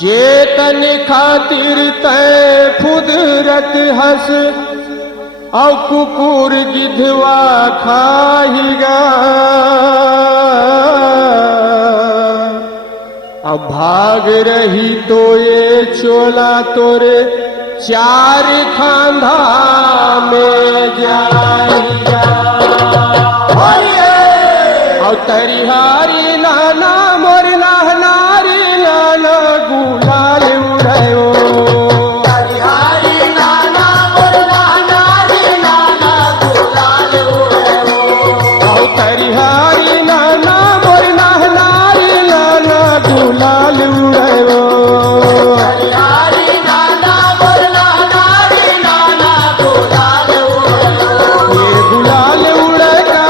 जेतन खातिर तय खुदरत हस और कुकुर गिधवा खाएगा। अब भाग रही तो ये चोला तोरे चार खांधा में जाएगा। और तरिहारी नाना मोर नारी नाना गुलाल उड़ायो। तरिहारी नाना मोर नारी नाना गुलाल उड़ायो। और तरिहारी नाना मोर नारी नाना गुलाल उड़ायो। तरिहारी नाना मोर नारी नाना गुलाल उड़ायो। ये गुलाल उड़ायो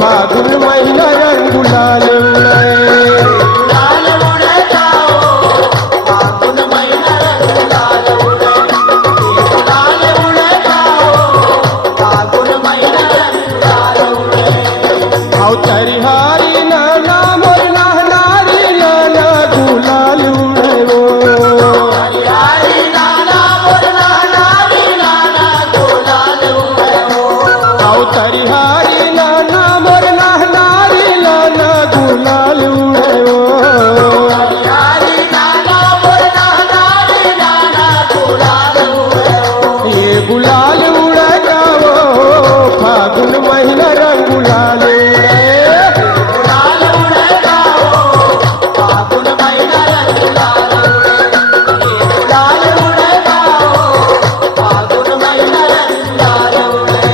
फागुन महीना रंग गुलाल उड़ाए। गुलाल उड़े जाओ फागुन महीना गुलाल उड़े। गुलाल उड़े जाओ फागुन महीना गुलाल उड़े। और तरिहारी नाना मोर नारी नाना गुलाल उड़ायो। तरिहारी नाना मोर नारी नाना गुलाल उड़ायो। और तरिहारी नाना मोर नारी नाना गुलाल उड़ायो। तरिहारी नाना मोर नारी नाना गुलाल उड़ायो। ये गुलाल उड़ा जाओ फागुन महीना रंग गुलाल उड़ाए। गुलाल उड़े जाओ फागुन महीना गुलाल उड़े। गुलाल उड़े जाओ फागुन महीना गुलाल उड़े।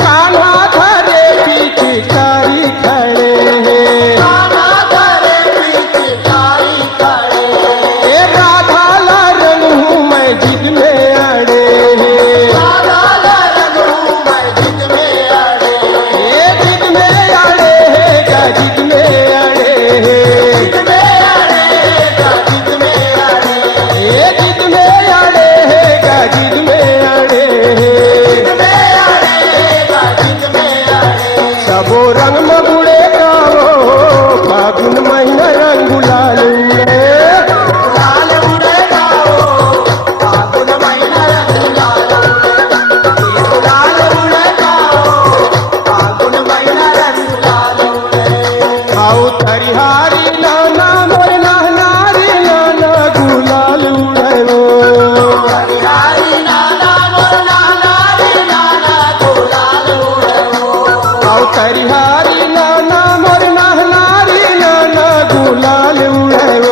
कान्हा धरे पिचकारी खड़े हैं। कान्हा धरे पिचकारी खड़े। ए राधा ला रंग हूँ मैं जिद में अड़े हैं। राधा ला रंग हूँ मैं जिद में अड़े। ए जिद में अड़े हैं गा जिद में अड़े हैं। जिद में अड़े गा जिद में अड़े। ए जिद में अड़े हैं गा जिद में अड़े हैं। जिद में अड़े गा जिद में अड़े। सबो रंग मगुड़े गाओ फागुन महीना रंग गुलाल उड़े। गुलाल उड़े जाओ फागुन महीना गुलाल उड़े। गुलाल उड़े जाओ फागुन महीना गुलाल उड़े। आओ तरिहारी नाना मोर नारी नाना गुलाल उड़ायो। तरिहारी नाना मोर नारी नाना गुलाल उड़े। आओ तरिहारी नाना मोर नारी नाना गुलाल उड़ायो।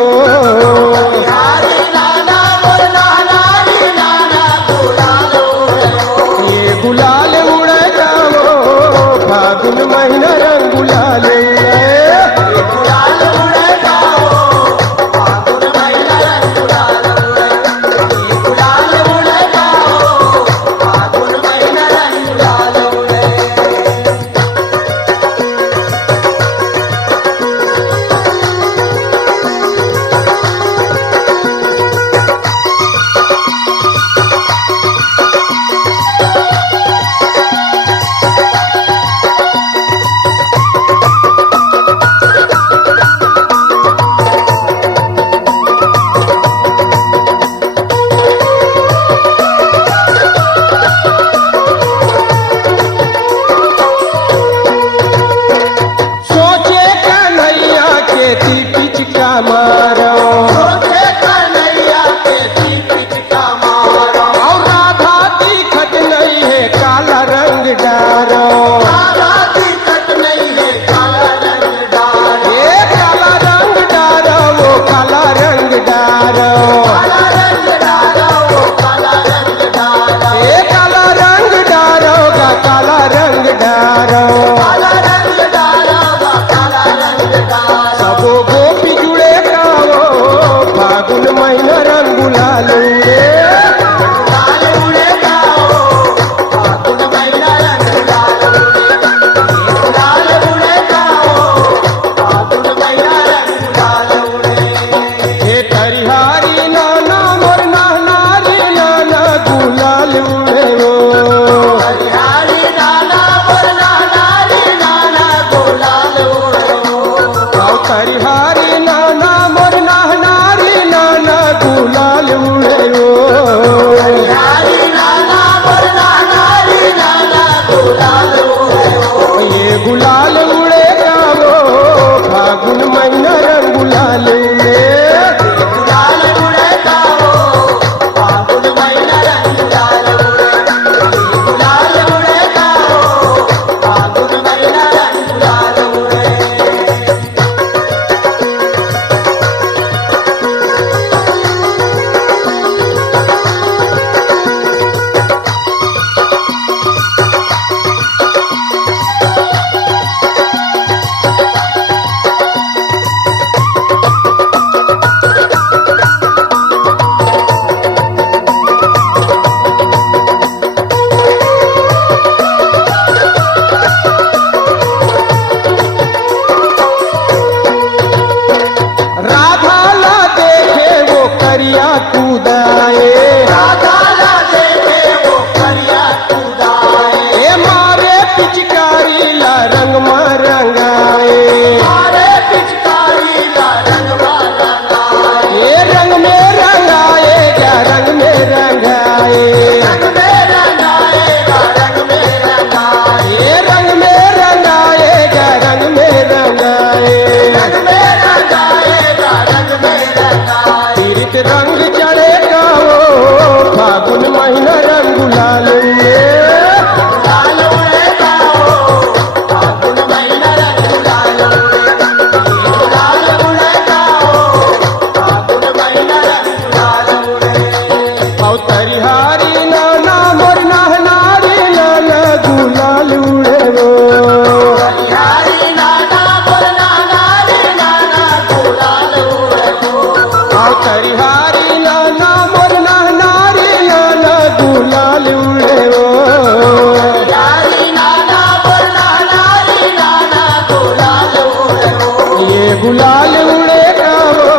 गुलाल उड़े गावो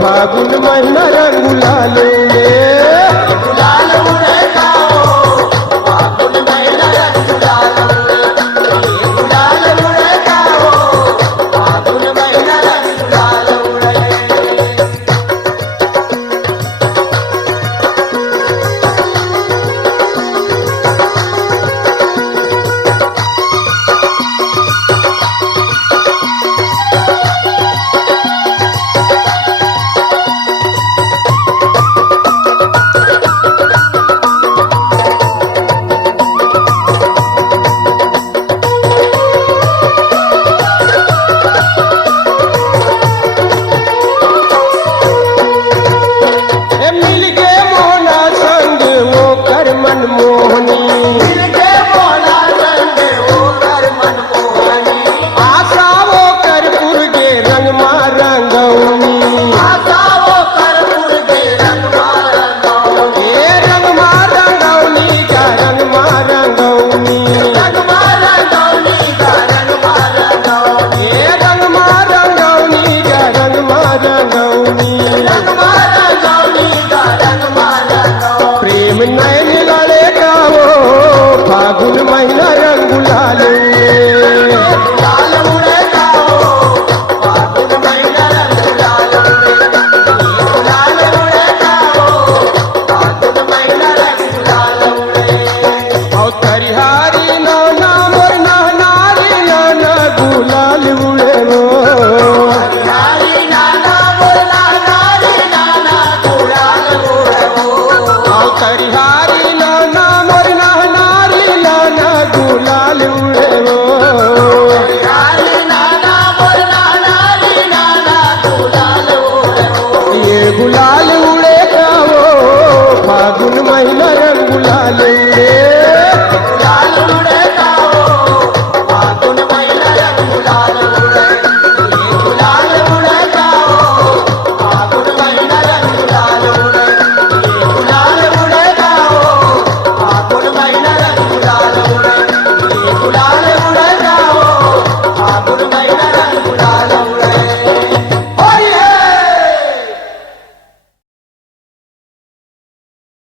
फागुन महीना